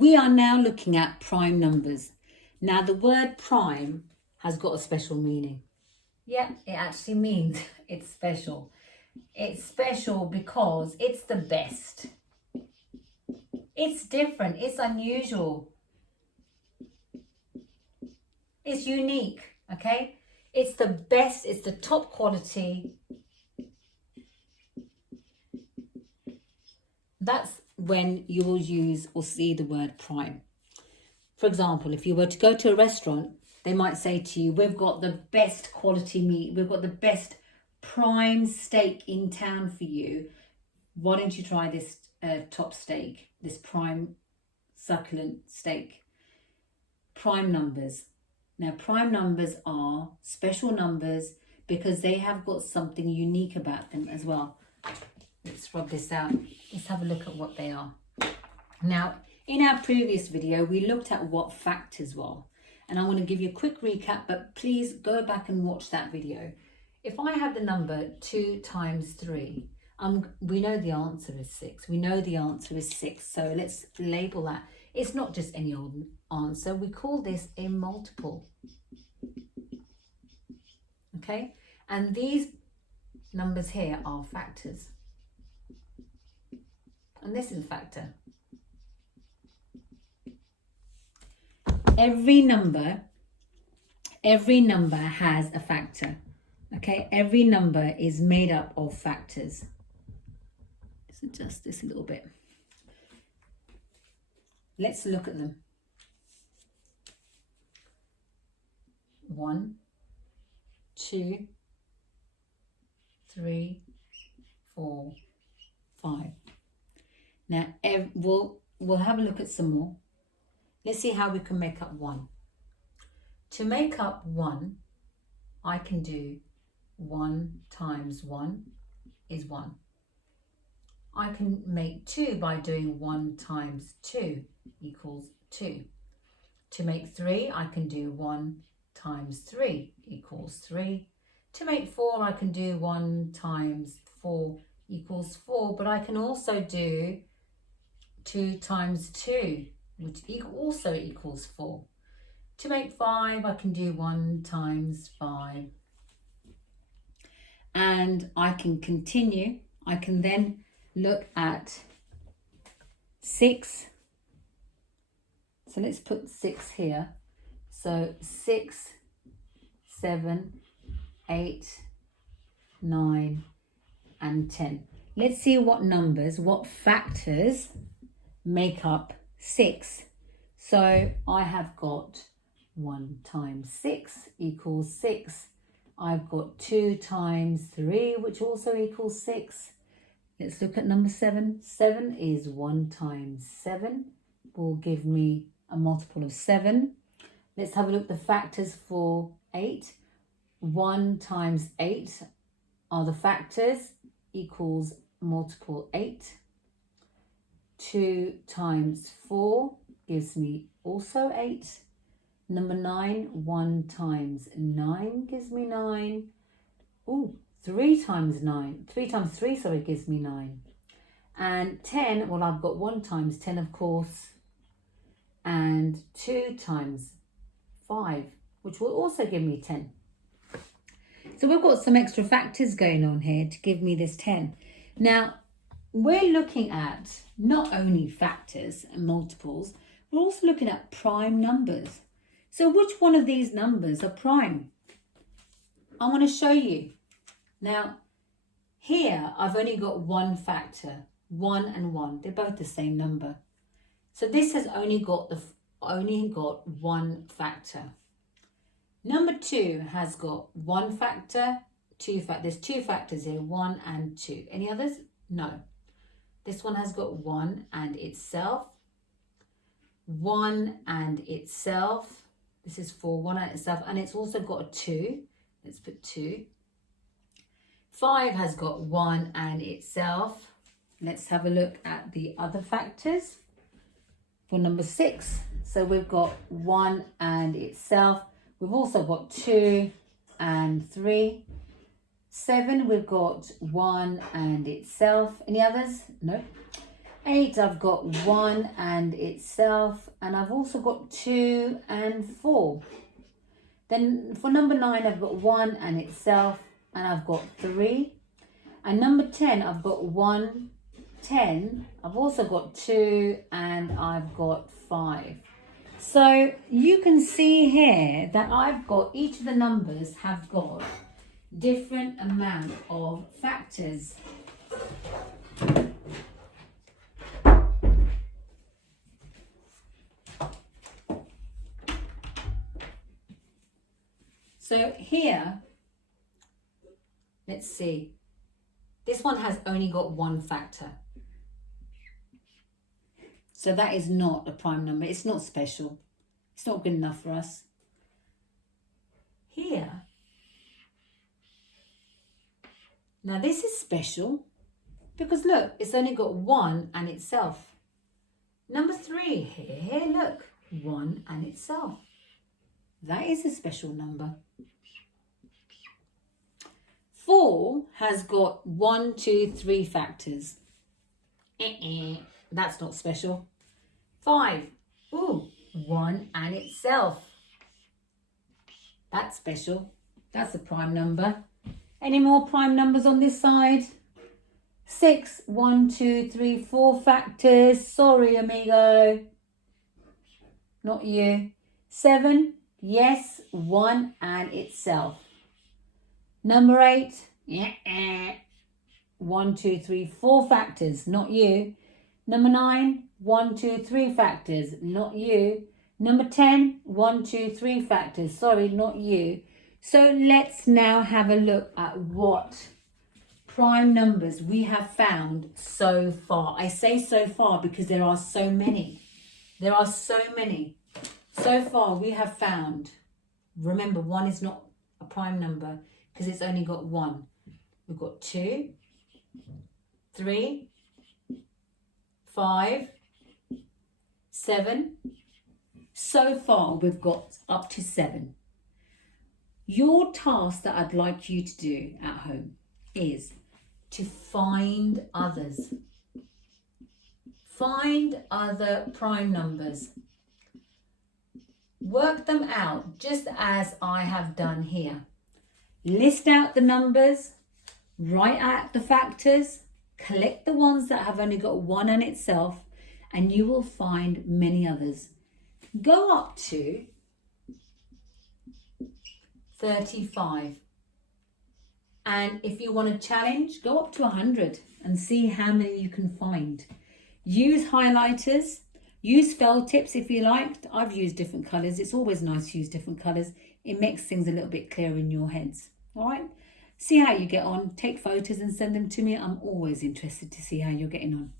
we are now looking at prime numbers. Now the word prime has got a special meaning. Yeah, it actually means it's special. It's special because it's the best. It's different, it's unusual. It's unique, okay? It's the best, it's the top quality. That's when you will use or see the word prime. For example, if you were to go to a restaurant, they might say to you, we've got the best quality meat, we've got the best prime steak in town for you. Why don't you try this top steak, this prime succulent steak? Prime numbers. Now, prime numbers are special numbers because they have got something unique about them as well. Let's rub this out. Let's have a look at what they are. Now, in our previous video, we looked at what factors were. And I want to give you a quick recap, but please go back and watch that video. If I have the number 2 times 3, we know the answer is 6. We know the answer is 6. So let's label that. It's not just any old answer. We call this a multiple. Okay? And these numbers here are factors. And this is a factor. Every number has a factor. Okay? Every number is made up of factors. Let's adjust this a little bit. Let's look at them. 1, 2, 3, 4, 5. Now we'll have a look at some more. Let's see how we can make up 1. To make up 1, I can do 1 times 1 is 1. I can make 2 by doing 1 times 2 equals 2. To make 3, I can do 1 times 3 equals 3. To make 4, I can do 1 times 4 equals 4. But I can also do 2 times 2, which also equals 4. To make 5, I can do 1 times 5. And I can continue. I can then look at 6. So let's put 6 here. So 6, 7, 8, 9, and 10. Let's see what numbers, what factors make up 6. So I have got 1 times 6 equals 6. I've got 2 times 3, which also equals 6. Let's look at number 7. 7 is 1 times 7, will give me a multiple of 7. Let's have a look at the factors for 8. 1 times 8 are the factors, equals multiple 8. 2 times 4 gives me also 8. Number 9, 1 times 9 gives me 9. Ooh, 3 times 3, sorry, gives me 9. And 10, well, I've got 1 times 10, of course. And 2 times 5, which will also give me 10. So we've got some extra factors going on here to give me this 10. Now, we're looking at not only factors and multiples, we're also looking at prime numbers. So which one of these numbers are prime? I want to show you. Now, here I've only got one factor, 1 and 1. They're both the same number. So this has only got one factor. Number 2 has got one factor, there's 2 factors here, 1 and 2. Any others? No. This one has got 1 and itself, 1 and itself. This is for 1 and itself, and it's also got a 2. Let's put 2. 5 has got 1 and itself. Let's have a look at the other factors for number 6. So we've got 1 and itself. We've also got 2 and 3. 7, we've got 1 and itself. Any others? No. 8, I've got 1 and itself, and I've also got 2 and 4. Then for number 9, I've got 1 and itself, and I've got 3. And number 10, I've got 1, 10. I've also got 2, and I've got 5. So you can see here that I've got, each of the numbers have got different amount of factors. So here, let's see, this one has only got 1 factor. So that is not a prime number. It's not special. It's not good enough for us. Here, now this is special because look, it's only got 1 and itself. Number 3 here, look, 1 and itself. That is a special number. 4 has got 1, 2, 3 factors. That's not special. 5, ooh, 1 and itself. That's special. That's a prime number. Any more prime numbers on this side? 6, 1, 2, 3, 4 factors. Sorry, amigo. Not you. 7, yes, 1 and itself. Number 8, 1, 2, 3, 4 factors. Not you. Number 9, 1, 2, 3 factors. Not you. Number 10, 1, 2, 3 factors. Sorry, not you. So let's now have a look at what prime numbers we have found so far. I say so far because there are so many. There are so many. So far we have found, remember 1 is not a prime number because it's only got 1. We've got 2, 3, 5, 7. So far we've got up to 7. Your task that I'd like you to do at home is to find others. Find other prime numbers. Work them out just as I have done here. List out the numbers, write out the factors, collect the ones that have only got 1 in itself, and you will find many others. Go up to 35. And if you want a challenge, go up to 100 and see how many you can find. Use highlighters, use felt tips if you like. I've used different colours. It's always nice to use different colours. It makes things a little bit clearer in your heads. All right? See how you get on. Take photos and send them to me. I'm always interested to see how you're getting on.